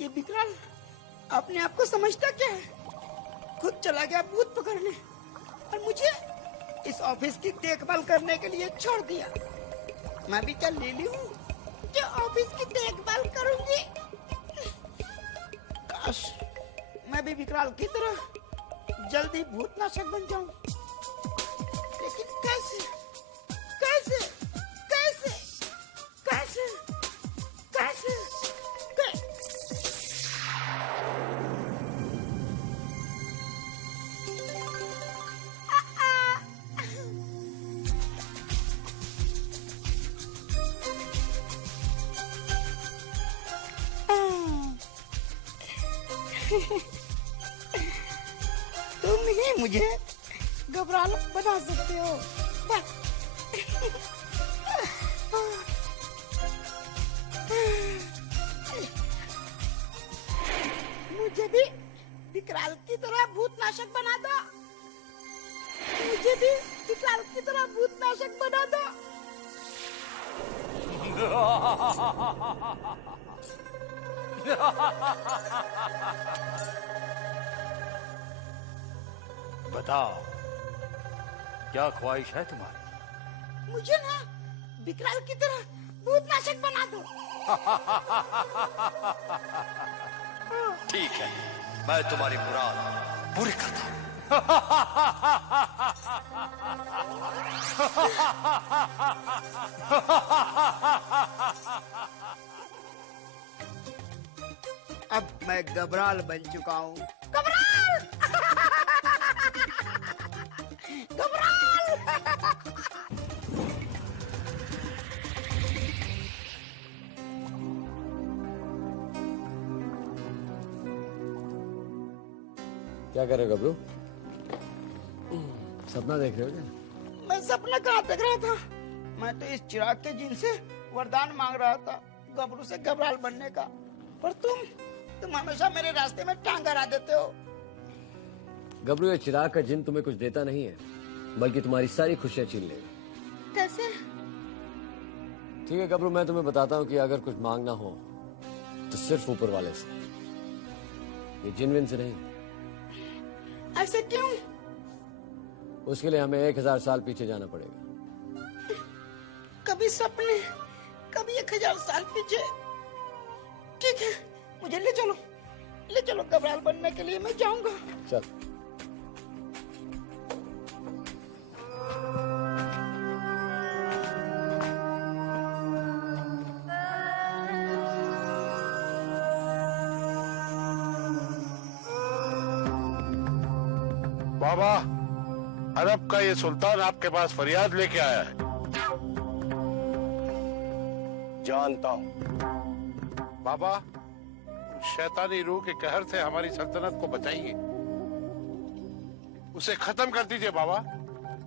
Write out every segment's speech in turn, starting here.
ये विकराल अपने आप को समझता क्या है? खुद चला गया भूत पकड़ने और मुझे इस ऑफिस की देखभाल करने के लिए छोड़ दिया। मैं भी क्या ले ली हूँ जो ऑफिस की देखभाल करूंगी? काश मैं भी विकराल की तरह जल्दी भूतनाशक बन जाऊं। लेकिन कैसे कैसे कैसे कैसे कैसे तुम ही मुझे घबराहट बना सकते हो बस। मुझे भी विकराल की तरह भूतनाशक बना दो। मुझे भी विकराल की तरह भूतनाशक बना दो। बताओ, क्या ख्वाहिश है तुम्हारी? मुझे ना विकराल की तरह भूतनाशक बना दो। ठीक है, मैं तुम्हारी मुराद पूरी करता हूं। अब मैं घबराल बन चुका हूँ। घबराल घबराल। क्या कर रहे हो गबरू? सपना देख रहे हो क्या? मैं सपना कहाँ देख रहा था? मैं तो इस चिराग के जिन से वरदान मांग रहा था गबरू से घबराल बनने का। पर तुम हमेशा मेरे रास्ते में टांग अड़ा देते हो। गबरू, ये चिराग का जिन तुम्हें कुछ देता नहीं है, बल्कि तुम्हारी सारी खुशियां छीन लेगा। कैसे? ठीक है गबरू, मैं तुम्हें बताता हूँ कि अगर कुछ मांगना हो तो सिर्फ ऊपर वाले से, ये जिन विन से नहीं। ऐसे क्यों? उसके लिए हमें 1000 साल पीछे जाना पड़ेगा। कभी सपने, कभी 1000 साल पीछे। ठीक है, मुझे ले चलो घबराल बनने के लिए मैं जाऊंगा। चल। बाबा, अरब का ये सुल्तान आपके पास फरियाद लेके आया है। जानता हूं। बाबा, शैतानी रूह के कहर से हमारी सल्तनत को बचाइए, उसे खत्म कर दीजिए बाबा।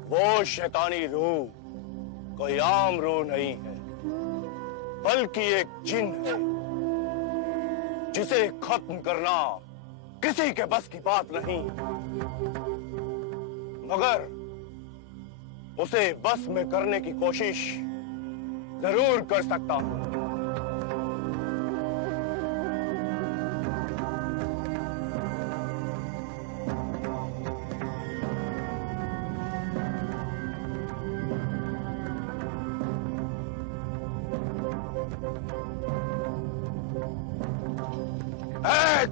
वो शैतानी रूह कोई आम रूह नहीं है, बल्कि एक जिन है जिसे खत्म करना किसी के बस की बात नहीं, मगर उसे बस में करने की कोशिश जरूर कर सकता हूं।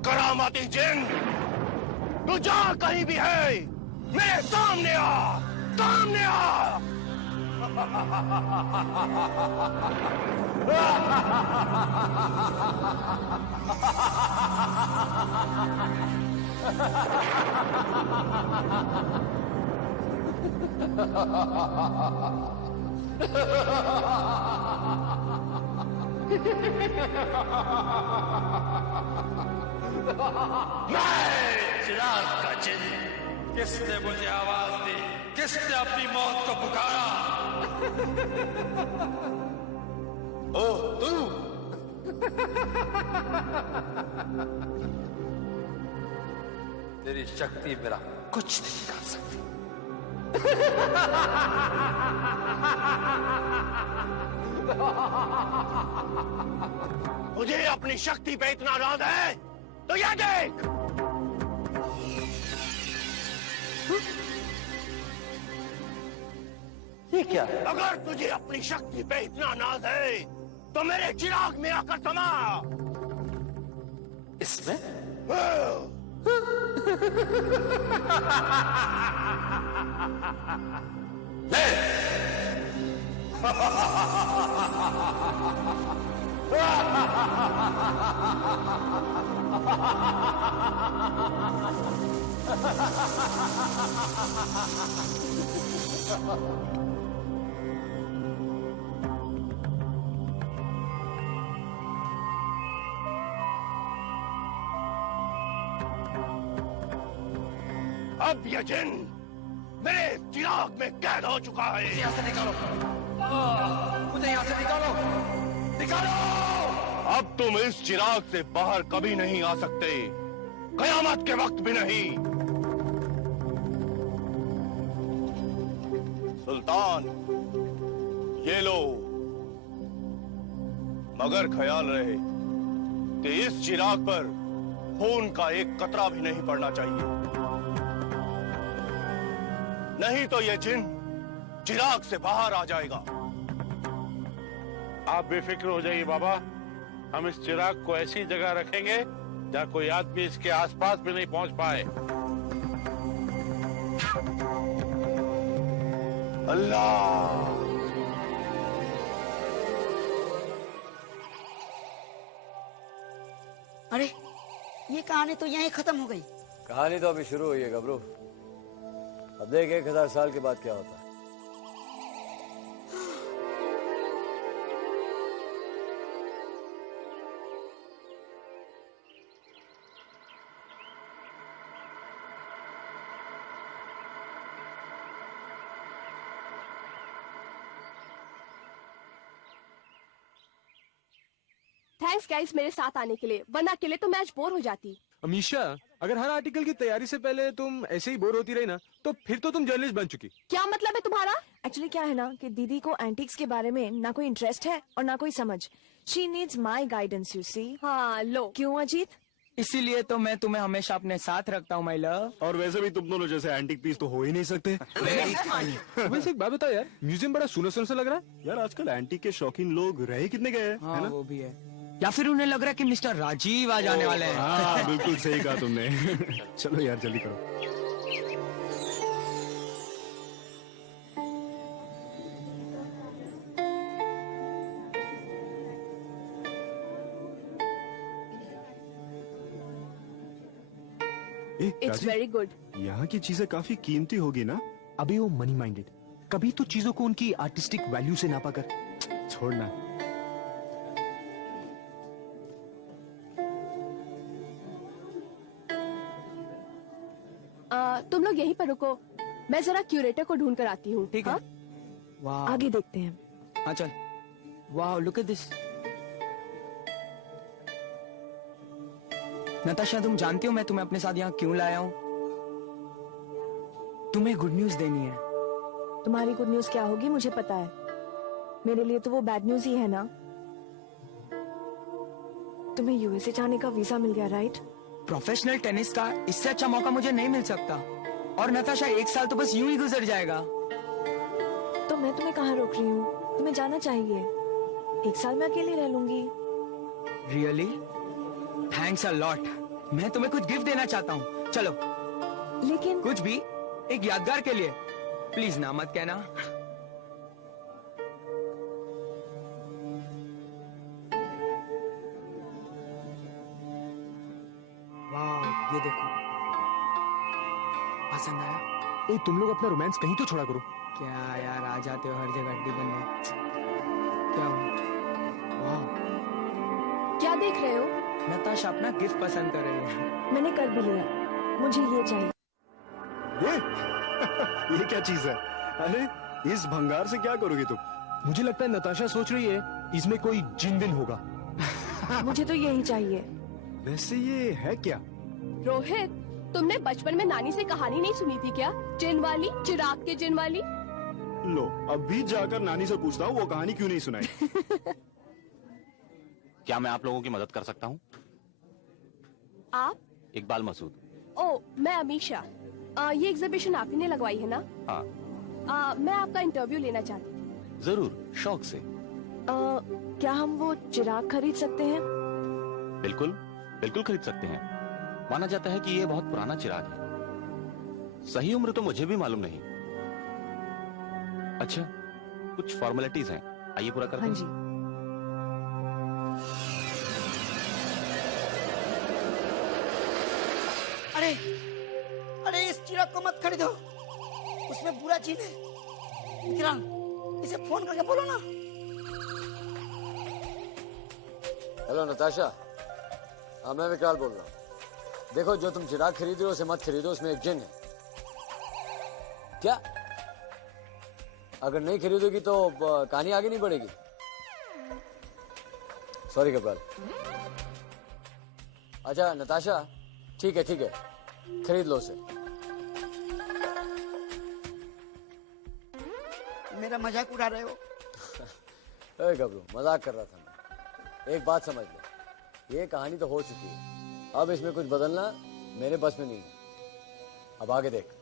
करामाती जिन, तू जहां कहीं भी है, मेरे सामने आ, सामने आ। चिराग का जिन, किसने मुझे आवाज दी? किसने अपनी मौत को पुकारा? ओह तू! तेरी शक्ति मेरा कुछ नहीं कर सकती। तुझे अपनी शक्ति पे इतना नाज है तो ये देख। ये क्या? अगर तुझे अपनी शक्ति पे इतना नाज है तो मेरे चिराग में आकर समा। इसमें? अब ये जिन मेरे चिराग में कैद हो चुका है। यहाँ से निकालो, मुझे यहाँ से निकालो, निकालो। अब तुम इस चिराग से बाहर कभी नहीं आ सकते, कयामत के वक्त भी नहीं। सुल्तान, ये लो, मगर ख्याल रहे कि इस चिराग पर खून का एक कतरा भी नहीं पड़ना चाहिए, नहीं तो ये जिन चिराग से बाहर आ जाएगा। आप बेफिक्र हो जाइए बाबा, हम इस चिराग को ऐसी जगह रखेंगे जहाँ कोई आदमी इसके आसपास भी नहीं पहुंच पाए। अल्लाह। अरे ये कहानी तो यहीं खत्म हो गई। कहानी तो अभी शुरू हुई है गबरू। अब देख 1000 साल के बाद क्या होता है। थैंक्स गाइस मेरे साथ आने के लिए, वरना अकेले तो मैच बोर हो जाती। अमीशा, अगर हर आर्टिकल की तैयारी से पहले तुम ऐसे ही बोर होती रही ना, तो फिर तो तुम जर्नलिस्ट बन चुकी। क्या मतलब है तुम्हारा? एक्चुअली क्या है ना कि दीदी को एंटिक्स के बारे में ना कोई इंटरेस्ट है और ना कोई समझ। She needs my guidance, you see. हाँ लो। क्यों अजीत? इसीलिए तो मैं तुम्हें हमेशा अपने साथ रखता हूँ माय लव। और वैसे भी तुम दोनों जैसे एंटिक पीस तो हो ही नहीं सकते। वैसे एक बात बता यार, म्यूजियम बड़ा सुना सुना सा लग रहा है यार। आजकल एंटिक के शौकीन लोग रहे कितने गए हैं, हाँ, है ना? वो भी है। या फिर उन्हें लग रहा है कि मिस्टर राजीव आ जाने वाले हैं। हाँ बिल्कुल सही कहा तुमने। चलो यार जल्दी करो। It's very good. यहाँ की चीजें काफी कीमती होगी ना? अभी वो मनी माइंडेड, कभी तो चीजों को उनकी आर्टिस्टिक वैल्यू से नापा कर। छोड़ना। तुम लोग यहीं पर रुको, मैं जरा क्यूरेटर को ढूंढ कर आती हूँ। ठीक है। हाँ? वाह, आगे देखते हैं। हाँ चल। वाह, लुक एट दिस। नताशा, तुम जानती हो मैं तुम्हें अपने साथ यहाँ क्यों लाया हूँ? तुम्हें गुड न्यूज देनी है। तुम्हारी गुड न्यूज क्या होगी मुझे पता है। मेरे लिए तो वो बैड न्यूज ही है ना। तुम्हें यूएसए जाने का वीजा मिल गया, राइट? प्रोफेशनल टेनिस का इससे अच्छा मौका मुझे नहीं मिल सकता। और नताशा, 1 साल तो बस यूं ही गुजर जाएगा। तो मैं तुम्हें कहाँ रोक रही हूँ? तुम्हें जाना चाहिए। 1 साल में अकेली रह लूंगी। रियली? Thanks a lot. मैं तुम्हें कुछ गिफ्ट देना चाहता हूँ। चलो। लेकिन कुछ भी, एक यादगार के लिए। प्लीज ना मत कहना। वाह, ये देखो। पसंद आया? ए, तुम लोग अपना रोमांस कहीं तो छोड़ा करो। क्या यार, आ जाते हो हर जगह अड्डी बनने। क्या हुआ? वाह, क्या देख रहे हो? नताशा अपना गिफ्ट पसंद कर रही है। मैंने कर भी लिया, मुझे ये चाहिए। ये क्या चीज है? अरे इस भंगार से क्या करोगी तुम? मुझे लगता है नताशा सोच रही है इसमें कोई जिन दिन होगा। मुझे तो यही चाहिए। वैसे ये है क्या? रोहित, तुमने बचपन में नानी से कहानी नहीं सुनी थी क्या? जिन वाली, चिराग के जिन वाली। लो, अभी जाकर नानी से पूछता हूँ वो कहानी क्यों नहीं सुनाई। क्या मैं आप लोगों की मदद कर सकता हूँ? आप? इकबाल मसूद। ओ, मैं अमीशा। ये एग्जीबिशन आप ही ने लगवाई है ना? हाँ। मैं आपका इंटरव्यू लेना चाहती थी। जरूर, शौक से। क्या हम वो चिराग खरीद सकते हैं? बिल्कुल, बिल्कुल खरीद सकते हैं। माना जाता है कि ये बहुत पुराना चिराग है। सही उम्र तो मुझे भी मालूम नहीं। अच्छा, कुछ फॉर्मेलिटीज हैं, आइए पूरा करते हैं। हाँ जी। अरे अरे, इस चिराग को मत खरीदो, उसमें बुरा चीज है। विक्रांत, इसे फोन करके बोलो ना। हेलो नताशा, हाँ मैं विकराल बोल रहा हूँ। देखो, जो तुम चिराग खरीद रहे हो उसे मत खरीदो, उसमें एक जिन है। क्या? अगर नहीं खरीदोगी तो कहानी आगे नहीं बढ़ेगी। सॉरी कपाल। अच्छा नताशा, ठीक है खरीद लो उसे। मेरा मजाक उड़ा रहे हो? अरे गबरू, मजाक कर रहा था मैं। एक बात समझ लो, ये कहानी तो हो चुकी है, अब इसमें कुछ बदलना मेरे बस में नहीं है। अब आगे देख।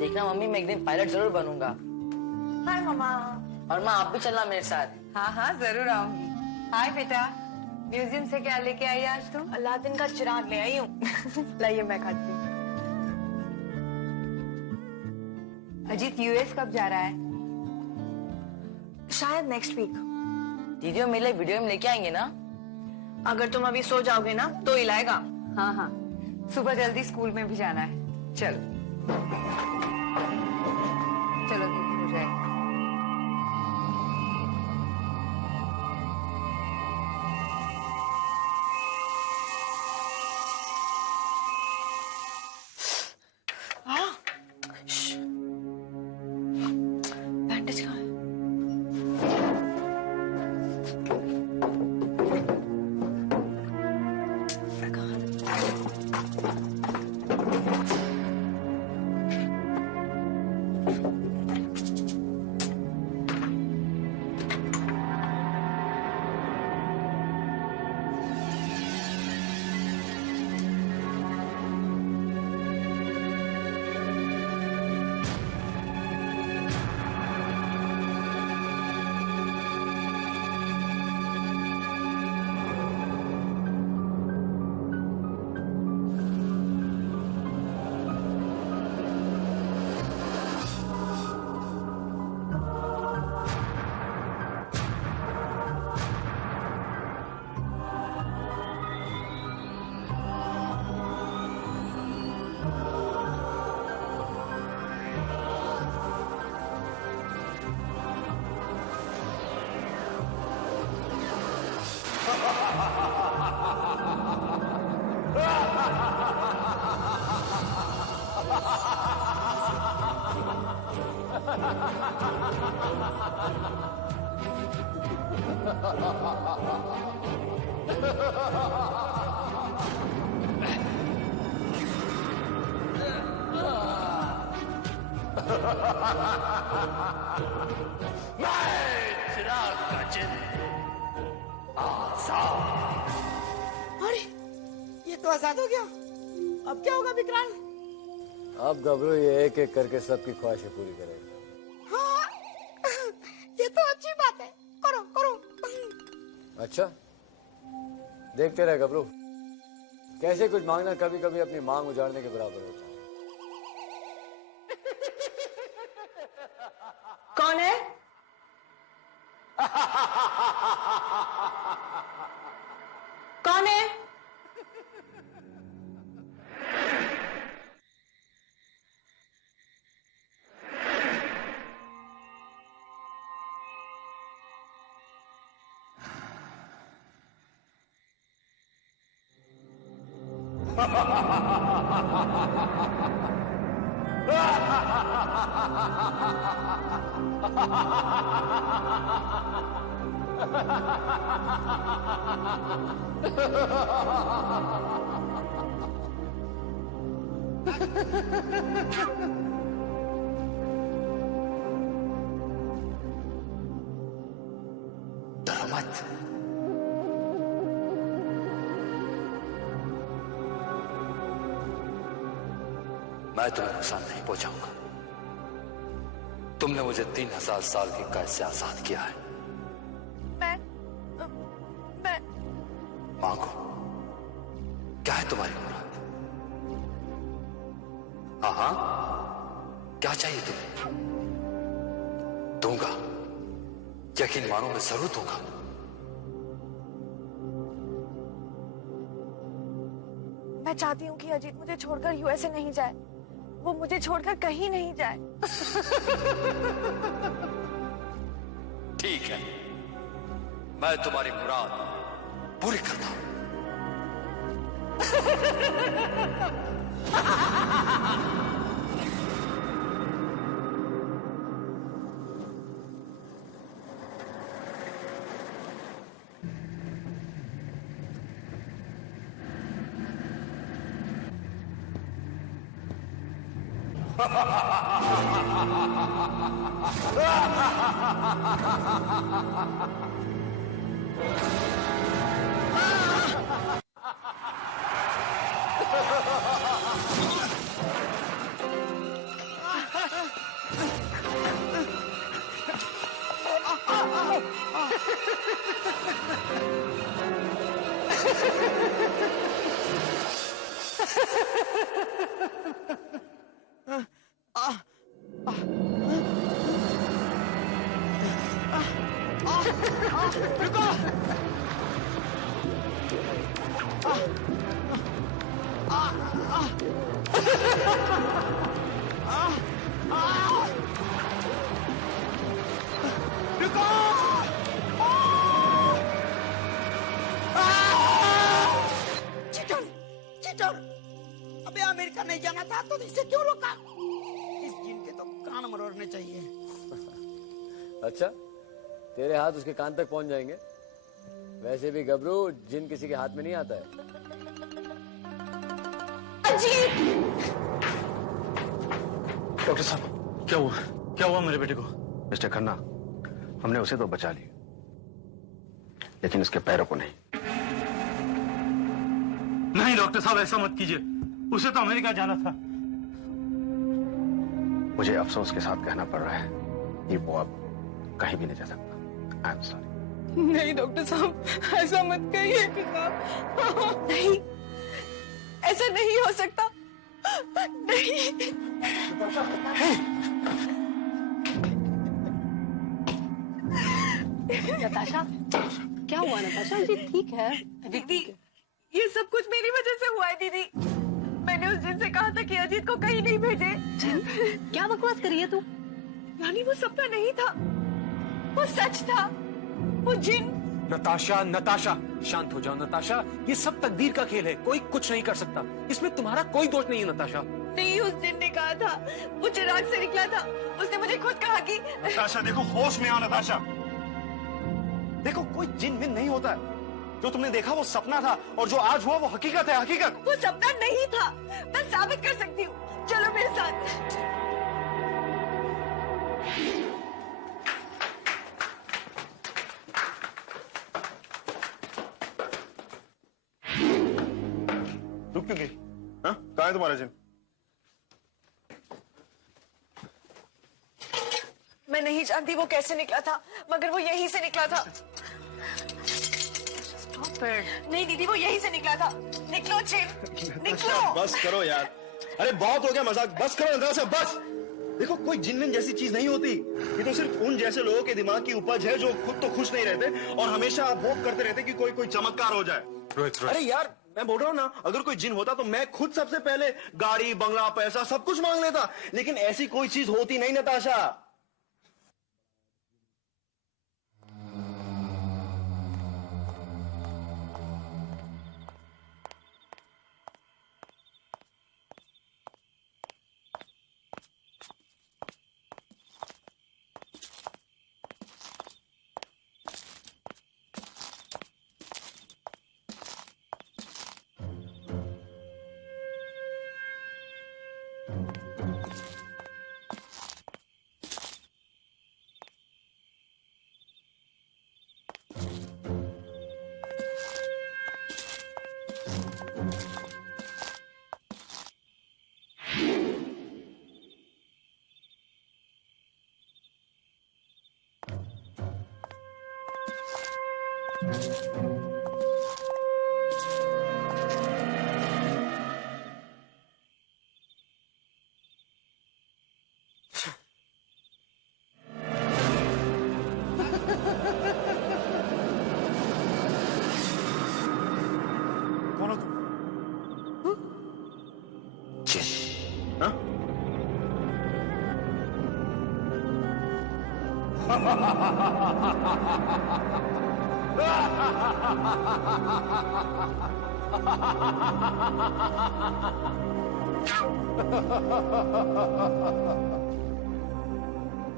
देखना मम्मी, मैं एक दिन पायलट जरूर बनूंगा। हाय मम्मा। और माँ, आप भी चलना मेरे साथ। हाँ हाँ जरूर आऊंगी। हाय बेटा, म्यूजियम से क्या लेके आई आज तुम? अलादीन का चिराग ले आई हूँ। लाइए मैं खाती हूँ। अजीत यूएस कब जा रहा है? शायद नेक्स्ट वीक। दीदी मेरे लिए वीडियो में लेके आएंगे ना? अगर तुम अभी सो जाओगे ना तो ही लाएगा। हाँ हाँ, सुबह जल्दी स्कूल में भी जाना है। चलो चलो दीदी, हो जाएगी। बैंडेज कहाँ है? चिराग का चिन्ह आजाद। अरे, ये तो आजाद हो गया। अब क्या होगा विक्रांत? अब गबरू ये एक एक करके सबकी ख्वाहिशें पूरी करेगा। हाँ, ये तो अच्छी बात है। करो करो। अच्छा, देखते रहे गबरू, कैसे कुछ मांगना कभी कभी अपनी मांग उजाड़ने के बराबर होता है। कौन है? कौन है? Ha ha ha ha ha ha ha ha ha! डरो मत। मैं तुम्हें नुकसान नहीं पहुंचाऊंगा। तुमने मुझे 3000 साल की कैद से आजाद किया है। मैं मांगो, क्या है तुम्हारी मुराद? हाँ हाँ, क्या चाहिए तुम्हें? दूंगा, यकीन मानो मैं जरूर दूंगा। मैं चाहती हूँ कि अजीत मुझे छोड़कर यूएसए नहीं जाए, वो मुझे छोड़कर कहीं नहीं जाए। ठीक है, मैं तुम्हारी मुराद पूरी करता हूं। Cheater, cheater! अबे अमेरिका नहीं जाना था तो इसे क्यों रोका? इस जिन के तो कान मरोड़ने चाहिए। अच्छा, तेरे हाथ उसके कान तक पहुंच जाएंगे। वैसे भी गबरू, जिन किसी के हाथ में नहीं आता है। डॉक्टर साहब, क्या हुआ? क्या हुआ मेरे बेटे को? मिस्टर खन्ना, हमने उसे तो बचा लिया, लेकिन उसके पैरों को नहीं। नहीं डॉक्टर साहब, ऐसा मत कीजिए। उसे तो अमेरिका जाना था। मुझे अफसोस के साथ कहना पड़ रहा है कि वो अब कहीं भी नहीं जा सकता। I am sorry. नहीं डॉक्टर साहब, ऐसा मत कहिए नहीं, ऐसा नहीं हो सकता। नहीं। नताशा, क्या हुआ नताशा? जी ठीक है दीदी, ये सब कुछ मेरी वजह से हुआ है दीदी। मैंने उस दिन से कहा था कि अजीत को कहीं नहीं भेजे। क्या बकवास करी है तू? रानी, वो सपना नहीं था, वो सच था। वो जिन। नताशा, नताशा, शांत हो जाओ नताशा। ये सब तकदीर का खेल है, कोई कुछ नहीं कर सकता। इसमें तुम्हारा कोई दोष नहीं है नताशा। नहीं, उस जिन ने कहा था, वो चिराग से निकला था। उसने मुझे खुद कहा कि नताशा देखो, होश में आओ नताशा। देखो, कोई जिन विन नहीं होता है। जो तुमने देखा वो सपना था, और जो आज हुआ वो हकीकत है, हकीकत। वो सपना नहीं था, मैं साबित कर सकती हूँ। चलो मेरे साथ। रुक क्यों गई? हाँ, कहाँ है तुम्हारा जिन? मैं नहीं जानती वो कैसे निकला था, मगर वो यहीं से निकला था। नहीं दीदी, वो यहीं से निकला था। निकलो चिन, निकलो। बस करो यार, अरे बहुत हो गया मजाक, बस करो नताशा, बस। देखो, कोई जिन जैसी चीज नहीं होती। ये तो सिर्फ उन जैसे लोगों के दिमाग की उपज है जो खुद तो खुश नहीं रहते और हमेशा होप करते रहते कि कोई चमत्कार हो जाए। रोहित, अरे यार, मैं बोल रहा हूँ ना, अगर कोई जिन होता तो मैं खुद सबसे पहले गाड़ी, बंगला, पैसा सब कुछ मांग लेता, लेकिन ऐसी कोई चीज होती नहीं नताशा। कौन हो तुम? हाँ?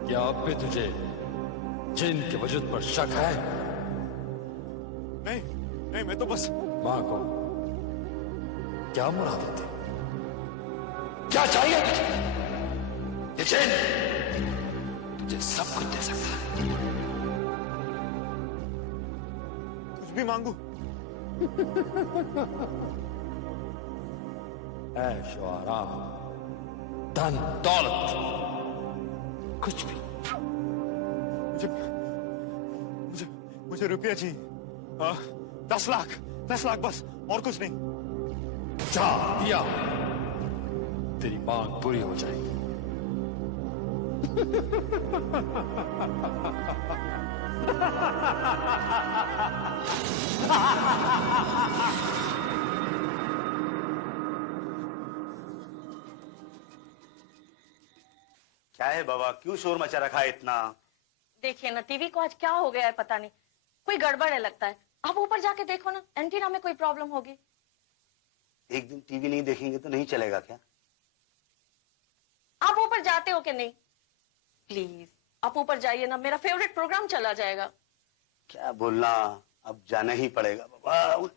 क्या अब भी तुझे जिन के वजूद पर शक है? नहीं नहीं, मैं तो बस मां को क्या मुराद है? क्या चाहिए तुझे? ये जिन तुझे सब कुछ दे सकता है। कुछ भी मांगू? ऐशो आराम, धन दौलत, कुछ भी। मुझे मुझे रुपया चाहिए। 10 लाख, 10 लाख बस, और कुछ नहीं। जा दिया, तेरी मांग पूरी हो जाएगी। क्या है बाबा, क्यों शोर मचा रखा है इतना? देखिए ना, टीवी को आज क्या हो गया है पता नहीं, कोई गड़बड़ है लगता है। आप ऊपर जाके देखो ना, एंटीना में कोई प्रॉब्लम होगी। एक दिन टीवी नहीं देखेंगे तो नहीं चलेगा क्या? आप ऊपर जाते हो कि नहीं? प्लीज आप ऊपर जाइए ना, मेरा फेवरेट प्रोग्राम चला जाएगा। क्या बोलना, अब जाना ही पड़ेगा बाबा।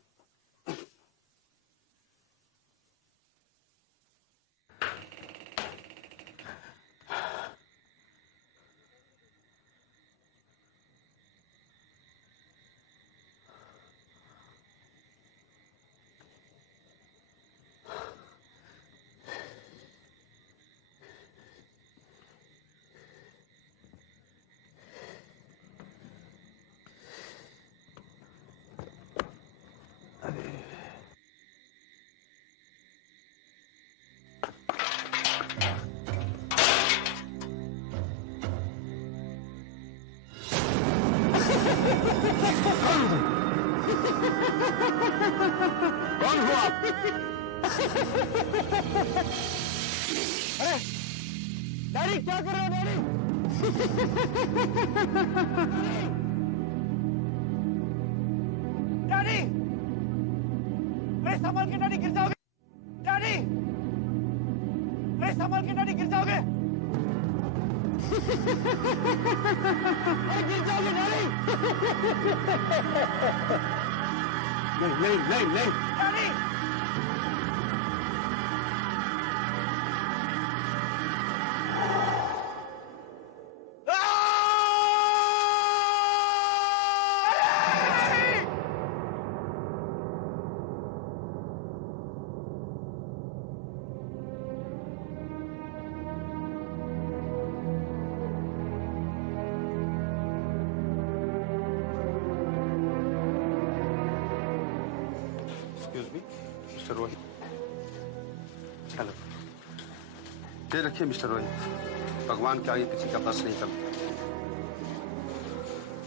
कौन हो आप? अरे डैडी, क्या कर रहे हो डैडी? डैडी, अरे संभाल के डैडी, गिर जाओगे। डैडी, अरे संभाल के डैडी, गिर जाओगे। अरे गिर जाओगे डैडी। नहीं नहीं नहीं, daddy, excuse me, mister Rohit. चलो, ये रखिए मिस्टर रोहित, भगवान के आगे किसी का बस नहीं करता।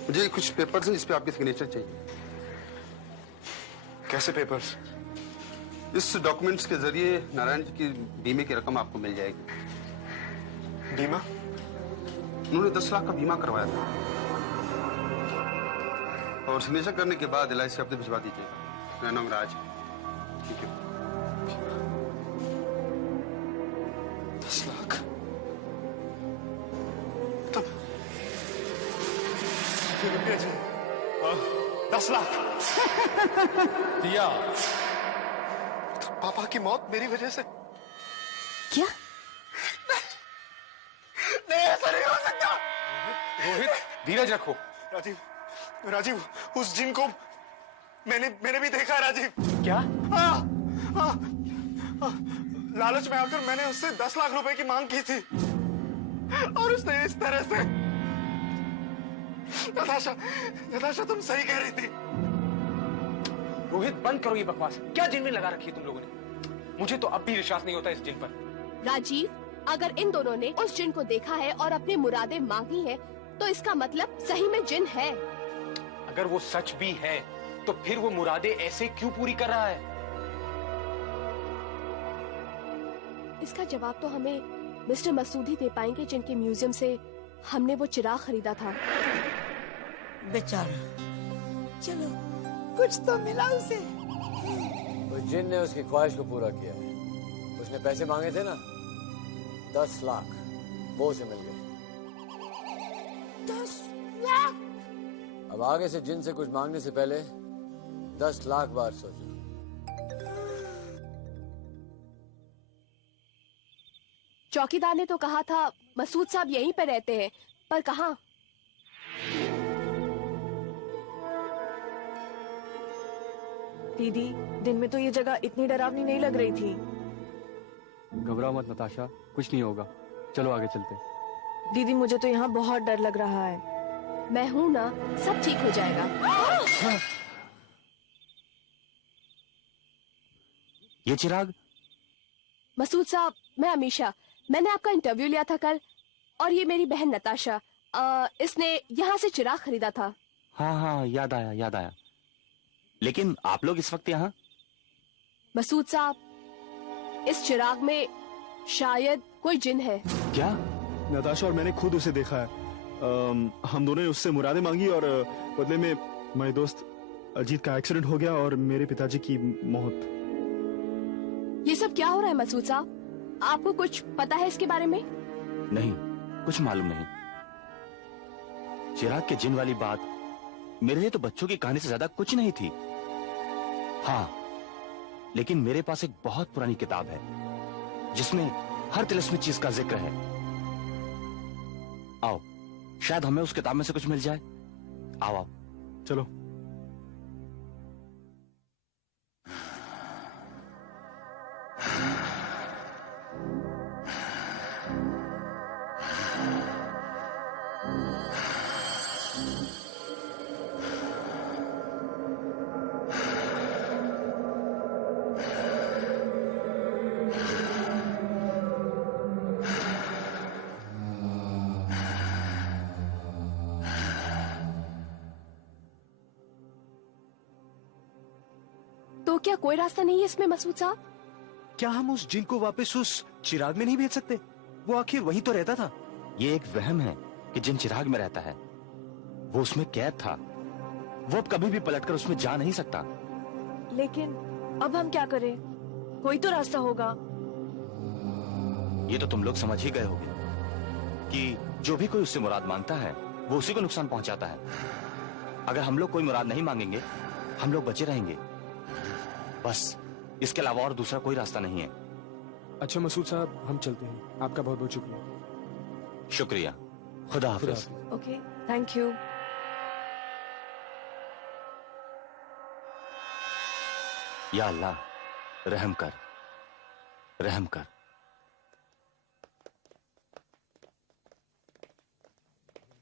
मुझे कुछ पेपर्स हैं, इस पे आपके सिग्नेचर चाहिए। कैसे पेपर्स? इस डॉक्यूमेंट्स के जरिए नारायण जी की बीमे की रकम आपको मिल जाएगी। बीमा? उन्होंने 10 लाख का बीमा करवाया था, और सिग्नेचर करने के बाद LIC हफ्ते भिजवा दीजिएगा। मेरा नाम राज है। ठीक है। 10 लाख? तब रुपया जी, 10 लाख दिया। तो पापा की मौत मेरी वजह से? क्या? नहीं, ऐसा नहीं हो सकता। रोहित, धीरज रखो। राजीव, राजीव, उस जिन को मैंने भी देखा है राजीव। क्या? लालच में आकर मैंने उससे 10 लाख रुपए की मांग की थी, और उसने इस तरह से नताशा, नताशा तुम सही कह रही थी। रोहित बंद करो ये बकवास। क्या जिन में लगा रखी है तुम लोगों ने? मुझे तो अब भी विश्वास नहीं होता इस जिन पर। राजीव, अगर इन दोनों ने उस जिन को देखा है और अपनी मुरादें मांगी है तो इसका मतलब सही में जिन है। अगर वो सच भी है तो फिर वो मुरादें ऐसे क्यों पूरी कर रहा है? इसका जवाब तो हमें मिस्टर मसूद ही दे पाएंगे, जिनके म्यूजियम से हमने वो चिराग खरीदा था। बेचारा, चलो कुछ तो मिला उसे। उस जिन ने उसकी ख्वाहिश को पूरा किया है। उसने पैसे मांगे थे ना, 10 लाख, वो उसे मिल गए। 10 लाख? अब आगे से जिन से कुछ मांगने से पहले 10 लाख बार सोचो। चौकीदार ने तो कहा था मसूद साहब यहीं पे रहते हैं, पर कहाँ? दीदी, दिन में तो ये जगह इतनी डरावनी नहीं लग रही थी। घबराओ मत नताशा, कुछ नहीं होगा। चलो आगे चलते हैं। दीदी, मुझे तो यहाँ बहुत डर लग रहा है। मैं हूँ ना, सब ठीक हो जाएगा। ये चिराग? मसूद साहब, मैं अमीशा। मैंने आपका इंटरव्यू लिया था कल, और ये मेरी बहन नताशा। इसने यहाँ से चिराग खरीदा था। हाँ हाँ, याद आया याद आया। लेकिन आप लोग इस वक्त यहाँ? मसूद साहब, इस चिराग में शायद कोई जिन है। क्या? नताशा और मैंने खुद उसे देखा है। हम दोनों ने उससे मुरादें मांगी और बदले में मेरे दोस्त अजीत का एक्सीडेंट हो गया और मेरे पिताजी की मौत। ये सब क्या हो रहा है मसूद साहब? आपको कुछ पता है इसके बारे में? नहीं, कुछ मालूम नहीं। चिराग के जिन वाली बात मेरे लिए तो बच्चों की कहानी से ज्यादा कुछ नहीं थी। हाँ, लेकिन मेरे पास एक बहुत पुरानी किताब है जिसमें हर तिलस्मी चीज का जिक्र है। आओ, शायद हमें उस किताब में से कुछ मिल जाए। आओ आओ, चलो। तो क्या कोई रास्ता नहीं है इसमें मसूद साहब? क्या हम उस जिन को वापस उस चिराग में नहीं भेज सकते? वो आखिर वहीं तो रहता था। ये एक वहम है कि जिन चिराग में रहता है वो उसमें कैद था। वो अब कभी भी पलटकर उसमें जा नहीं सकता। लेकिन अब हम क्या करें? कोई तो रास्ता होगा। ये तो तुम लोग समझ ही गए होगे कि जो भी कोई उससे मुराद मांगता है वो उसी को नुकसान पहुंचाता है। अगर हम लोग कोई मुराद नहीं मांगेंगे, हम लोग बचे रहेंगे। बस इसके अलावा और दूसरा कोई रास्ता नहीं है। अच्छा मसूद साहब, हम चलते हैं। आपका बहुत बहुत शुक्रिया। शुक्रिया। खुदा हाफिज। Okay, thank you. या अल्लाह, रहम कर, रहम कर।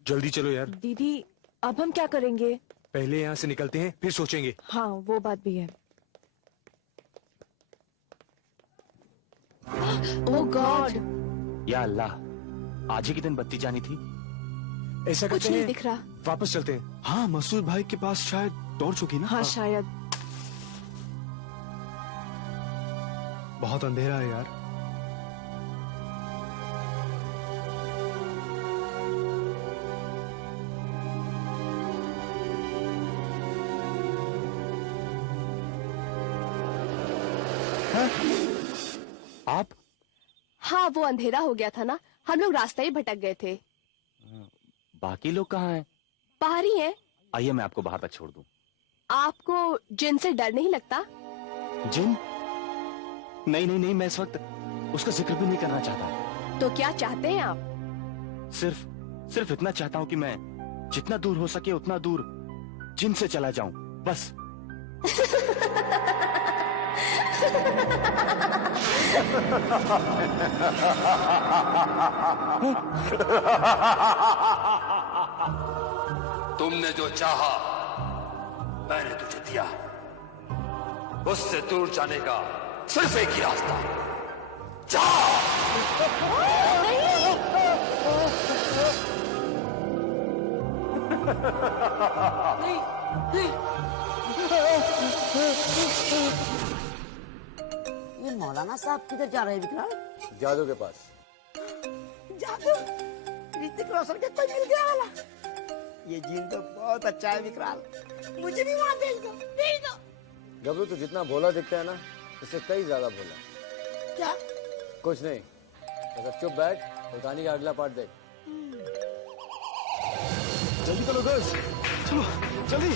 जल्दी चलो यार। दीदी, अब हम क्या करेंगे? पहले यहाँ से निकलते हैं, फिर सोचेंगे। हाँ, वो बात भी है। ओह गॉड! या अल्लाह, आज ही के दिन बत्ती जानी थी। ऐसा कुछ करते नहीं हैं, दिख रहा। वापस चलते हैं। हाँ, मसूद भाई के पास शायद टॉर्च होगी ना? हाँ, शायद। बहुत अंधेरा है यार। आप? हाँ, वो अंधेरा हो गया था ना, हम लोग रास्ता ही भटक गए थे। बाकी लोग कहाँ हैं? बाहर ही हैं। आइए मैं आपको बाहर तक छोड़ दूं। आपको जिन से डर नहीं लगता? जिन? नहीं नहीं नहीं, मैं इस वक्त उसका जिक्र भी नहीं करना चाहता। तो क्या चाहते हैं आप? सिर्फ इतना चाहता हूँ कि मैं जितना दूर हो सके उतना दूर जिन से चला जाऊं, बस। तुमने जो चाहा मैंने तुझे दिया। उससे दूर जाने का सिर्फ एक ही रास्ता, जा। ये मौलाना साहब किधर जा रहे हैं विकराल? जादू के पास। जादू? ऋतिक रोशन के कोई मिल गया वाला? ये जीन तो बहुत अच्छा है विकराल, मुझे भी वहाँ भेज दो, भेज दो। गबरू तू जितना भोला दिखता है ना, उससे कई ज्यादा भोला। क्या? कुछ नहीं, बस अब चुप बैठ और कहानी का अगला पार्ट देख। जल्दी करो गर्ल्स, चलो जल्दी।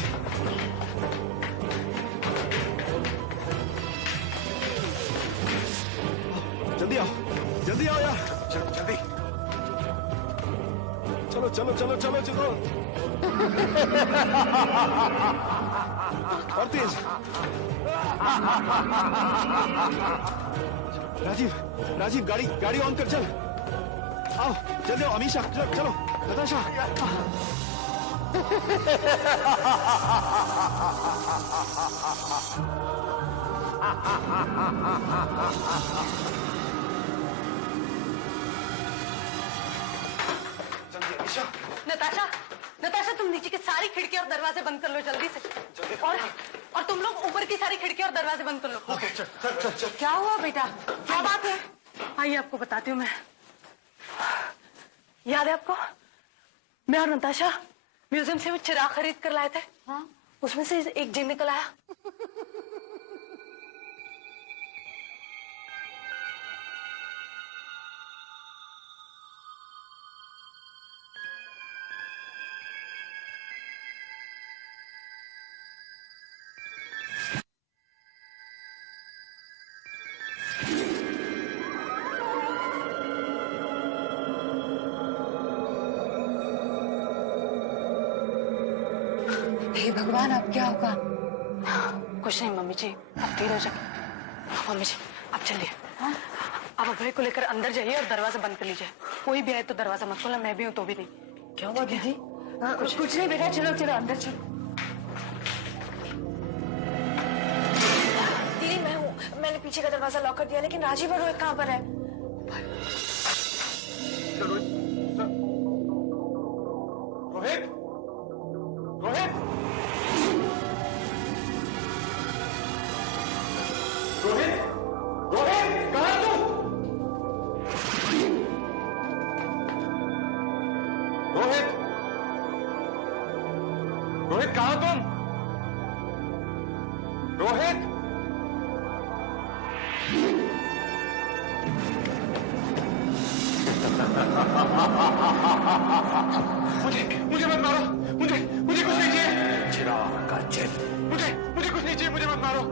जल्दी आओ यार, चलो जल्दी। चलो चलो चलो चलो चलो। और तेज। राजीव गाड़ी ऑन कर, चल। आओ जल्दी आओ, अमीशा चलो, नताशा। नताशा, नताशा तुम नीचे की सारी खिड़कियां और दरवाजे बंद कर लो जल्दी से। और तुम लोग ऊपर की सारी खिड़कियां और दरवाजे बंद कर लो। चल। क्या हुआ बेटा, क्या बात है? आइए आपको बताती हूँ मैं। याद है आपको, मैं और नताशा म्यूजियम से वो चिराग खरीद कर लाए थे। हाँ? उसमें से एक जिन निकल आया। हे भगवान, अब क्या होगा? कुछ नहीं मम्मी जी, अब धीरे हो जाए। मम्मी जी आप चलिए, आप अभय को लेकर अंदर जाइए और दरवाजा बंद कर लीजिए। कोई भी आए तो दरवाजा मत खोलना, मैं भी हूँ तो भी नहीं। क्या हुआ दीदी? कुछ नहीं बेटा, चलो चलो अंदर चलो। दीदी मैं हूँ, मैंने पीछे का दरवाजा लॉक कर दिया, लेकिन राजीव और रोहित कहाँ पर है? रोहित, रोहित, रोहित, रोहित, कहाँ है तू? रोहित, रोहित कहाँ तुम? रोहित, मुझे मत मारो, मुझे कुछ नहीं चाहिए। चिराग का जिन, मुझे कुछ नहीं चाहिए, मुझे मत मारो।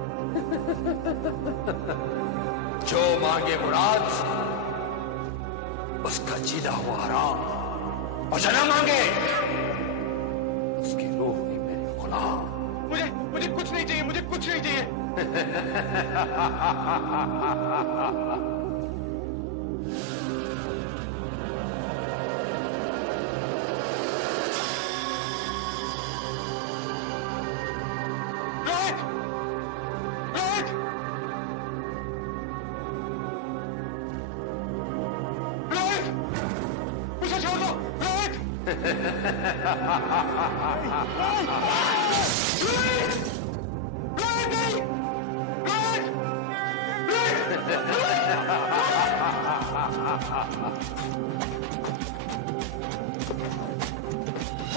जो मांगे मुराद उसका जीना हुआ हराम, और जना मांगे उसकी रूह भी मेरी गुलाम। मुझे कुछ नहीं चाहिए, मुझे कुछ नहीं चाहिए।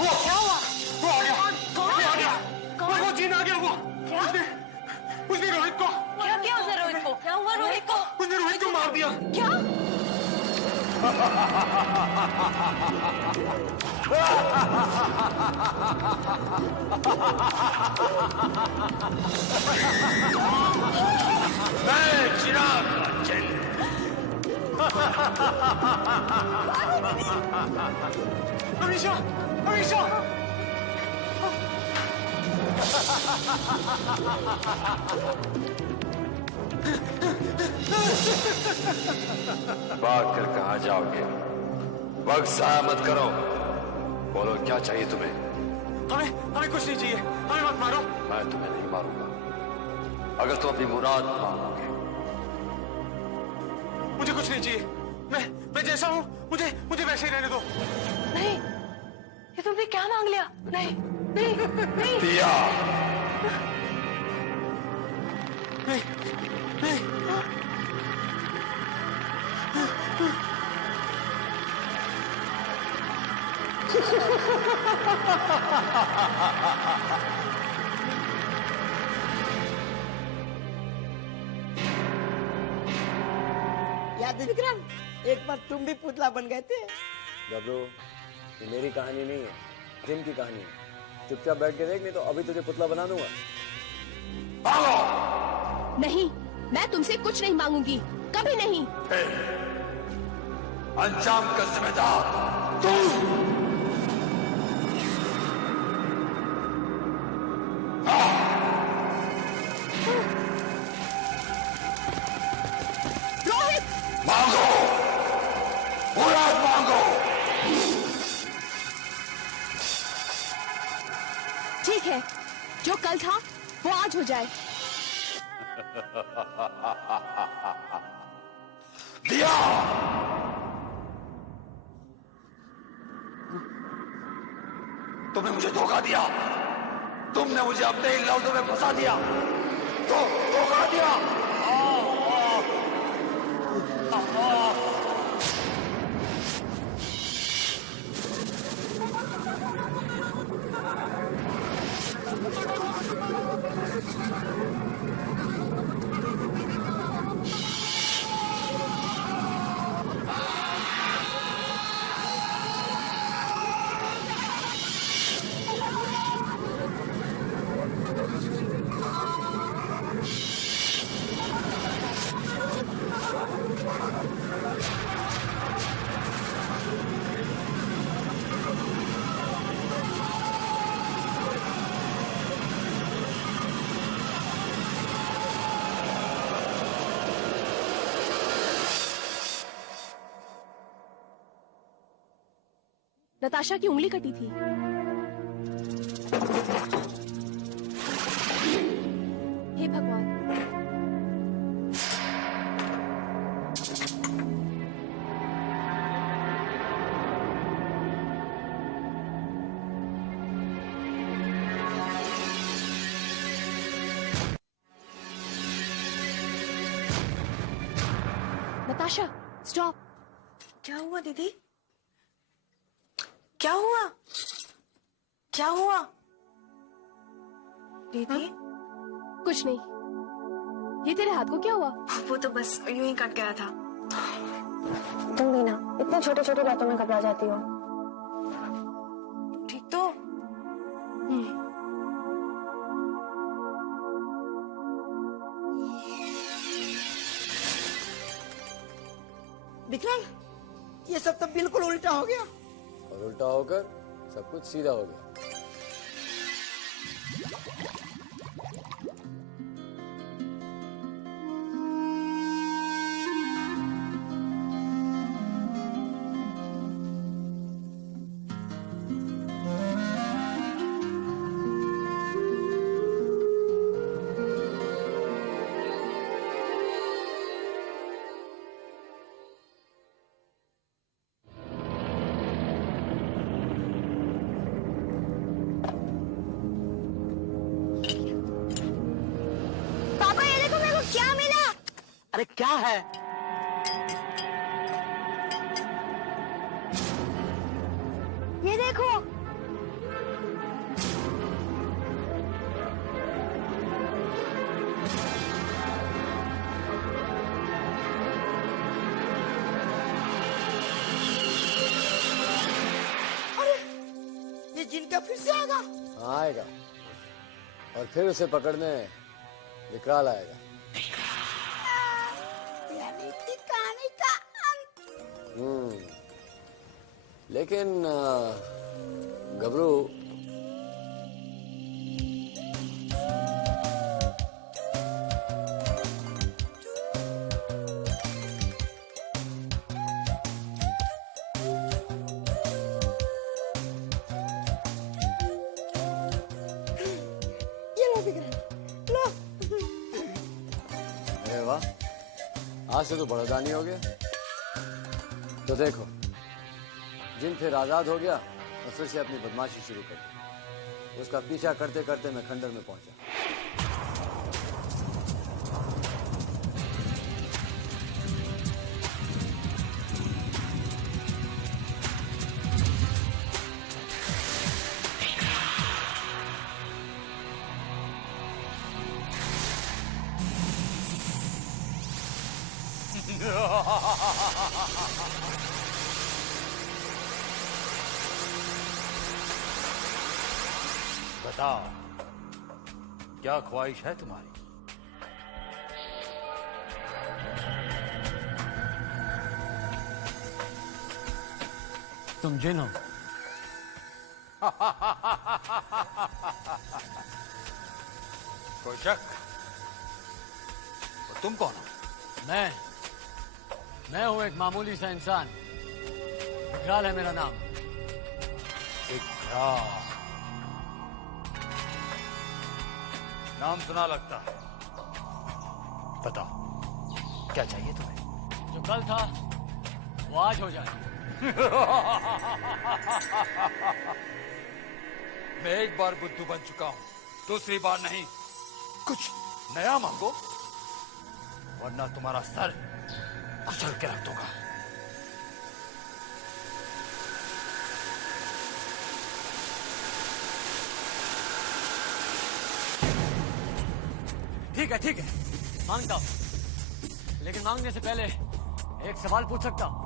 क्या हुआ? वो आ गया। कौन आ गया? कौन? वो जीन आ गया। वो क्या? उसने रोहित को, क्या किया उसने रोहित को? क्या हुआ रोहित को? उसने रोहित को मार दिया। क्या? मैं चिराग का जिन। अमीशा, अमीशा। भाग कर कहाँ जाओगे? वक्त जाया मत करो, बोलो क्या चाहिए तुम्हें? हमें कुछ नहीं चाहिए, हमें मत मारो। मैं तुम्हें नहीं मारूंगा अगर तुम अपनी मुराद मांगोगे। मुझे कुछ नहीं चाहिए, मैं जैसा हूँ मुझे वैसे ही रहने दो। नहीं, ये तुमने क्या मांग लिया? नहीं नहीं नहीं दिया। नहीं नहीं याद है विक्रम, एक बार तुम भी पुतला बन गए थे। गबरू, ये मेरी कहानी नहीं है, जिन की कहानी है। चुपचाप बैठ के देख, नहीं तो अभी तुझे पुतला बना दूंगा। नहीं, मैं तुमसे कुछ नहीं मांगूंगी, कभी नहीं। अंजाम का जिम्मेदार तू। रोहित, मांगो, मुराद मांगो। ठीक है, जो कल था वो आज हो जाए। दिया। तुमने मुझे धोखा दिया, तुमने मुझे अपने ही लफ्जों में फंसा दिया, धोखा दिया। नताशा की उंगली कटी थी। हे भगवान। नताशा, स्टॉप। क्या हुआ दीदी? क्या हुआ? क्या हुआ दीदी? कुछ नहीं। ये तेरे हाथ को क्या हुआ? वो तो बस यूं ही कट गया था। तुम भी ना इतनी छोटी छोटी बातों में घबरा जाती हो। ठीक तो? विक्रम, ये सब तो बिल्कुल उल्टा हो गया। और उल्टा होकर सब कुछ सीधा हो गया। अरे क्या है? ये देखो। अरे, ये जिनका फिर से आएगा। हाँ, आएगा। और फिर उसे पकड़ने विकराल आएगा। कहानी का अंत। लेकिन गबरू, आज से तो बड़ा दानी हो गया। तो देखो, जिन फिर आजाद हो गया और फिर से अपनी बदमाशी शुरू कर दी। उसका पीछा करते करते मैं खंडर में पहुंचा। बताओ, क्या ख्वाहिश है तुम्हारी? तुम जिन हो। कोई शक? और तुम कौन हो? मैं हूं एक मामूली सा इंसान। विकराल है मेरा नाम। विकराल नाम सुना लगता है। बताओ, क्या चाहिए तुम्हें? जो कल था वो आज हो जाए। मैं एक बार बुद्धू बन चुका हूं, दूसरी बार नहीं। कुछ नया मांगो, वरना तुम्हारा सर कुचल के रख दूंगा। ठीक है, मांगता हूं। लेकिन मांगने से पहले एक सवाल पूछ सकता हूं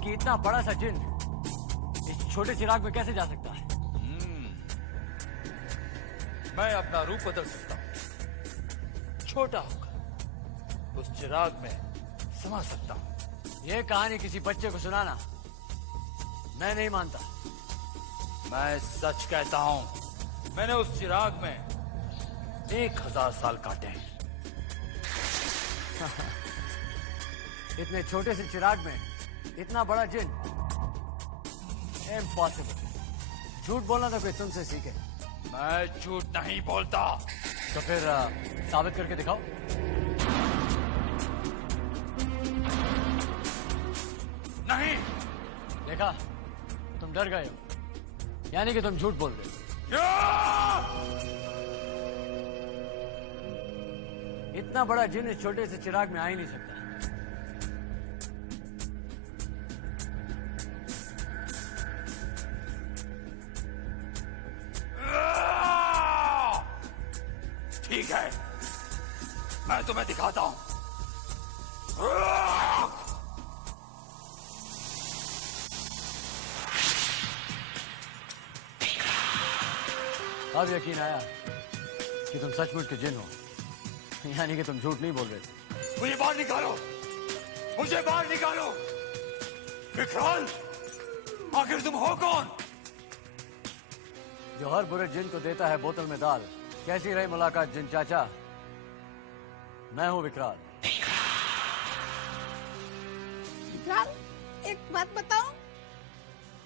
कि इतना बड़ा सा जिन इस छोटे चिराग में कैसे जा सकता है? मैं अपना रूप बदल सकता हूं, छोटा होकर उस चिराग में समा सकता हूं। यह कहानी किसी बच्चे को सुनाना मैं नहीं मानता। मैं सच कहता हूं, मैंने उस चिराग में 1000 साल काटे हैं। इतने छोटे से चिराग में इतना बड़ा जिन, इम्पॉसिबल। झूठ बोलना तो कोई तुमसे सीखे। मैं झूठ नहीं बोलता। तो फिर साबित करके दिखाओ। नहीं। देखा, तुम डर गए हो, यानी कि तुम झूठ बोल रहे हो। इतना बड़ा जिन इस छोटे से चिराग में आ ही नहीं सकता। ठीक है, मैं तुम्हें दिखाता हूं। अब यकीन आया कि तुम सचमुच के जिन हो, यानी कि तुम झूठ नहीं बोल रहे थे। मुझे बाहर निकालो, मुझे बाहर निकालो। विकराल, आखिर तुम हो कौन? जो हर बुरे जिन को देता है बोतल में दाल। कैसी रही मुलाकात जिन चाचा? मैं हूं विकराल। विकराल, एक बात बताओ,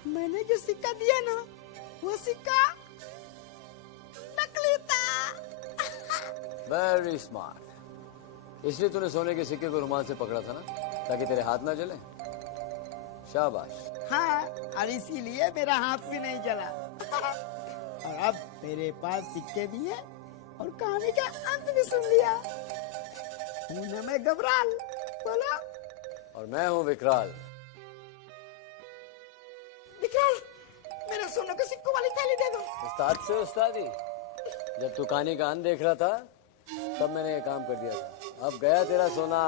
मैंने जो सिक्का दिया ना, वो सिक्का नकली था। Very smart. इसलिए तूने सोने के सिक्के को रुमाल से पकड़ा था ना, ताकि तेरे हाथ ना जले। शाबाश। हाँ, और इसीलिए मेरा हाथ भी नहीं जला। और अब मेरे पास सिक्के भी है और कहानी का अंत भी सुन लिया। हूँ ना मैं घबराल, बोलो। और मैं हूं विकराल। विकराल, मेरे सोने के सिक्कों वाली थैली दे दो। उस्ताद से उस्तादी। जब तू कहानी का अंत देख रहा था तब मैंने ये काम कर दिया था। अब गया तेरा सोना।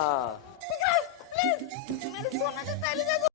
विकराल, प्लीज, मेरे सोने की थैली दे दो।